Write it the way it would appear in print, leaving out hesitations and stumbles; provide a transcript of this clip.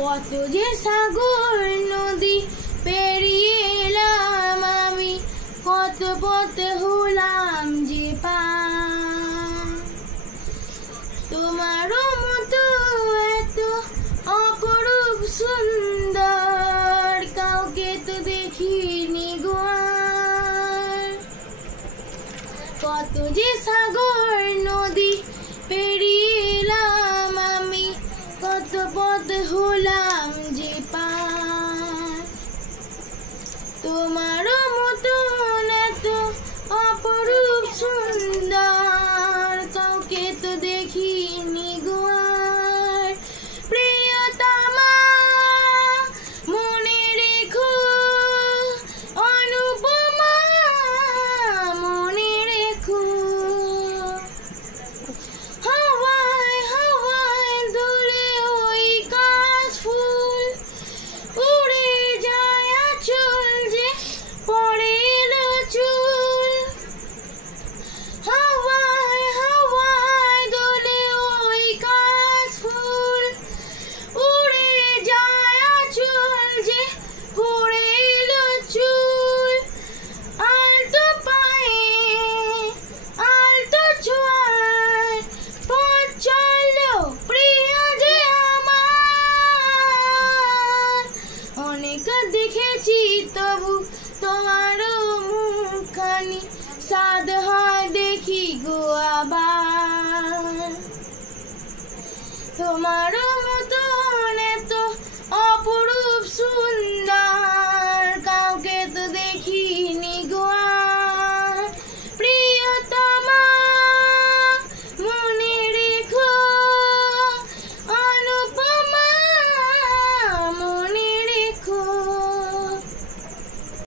কত যে সাগর নদী পেরিয়ে এলাম আমি, কত পথে হলাম যে পার। তোমারও মতো এত অপরূপ সুন্দর কাউকে তো দেখিনি গো আর। কত যে সাগর নদী পেরিয়ে এলাম আমি, কত পথ হলাম যে পার। তোমারও মতন এত অপরূপ সুন্দর কাউকে তো দেখিনি গো আর। প্রিয়তমা মনে রেখো, অনুপমা মনে রেখো, হাওয়ায় হাওয়ায় দোলে ওই কাশফুল, উড়ে যায় আঁচল যে পড়ে এলো চুল। হাওয়ায় হাওয়ায় দোলে ওই কাশফুল, উড়ে যায় আঁচল যে পড়ে এলো চুল। আলতো পায়ে আলতো ছোঁয়ায় পথ চলো প্রিয় যে আমার। অনেক দেখেছি তবু তোমারও মুখখানি, সাধ হয় দেখি গো আবার। তোমারও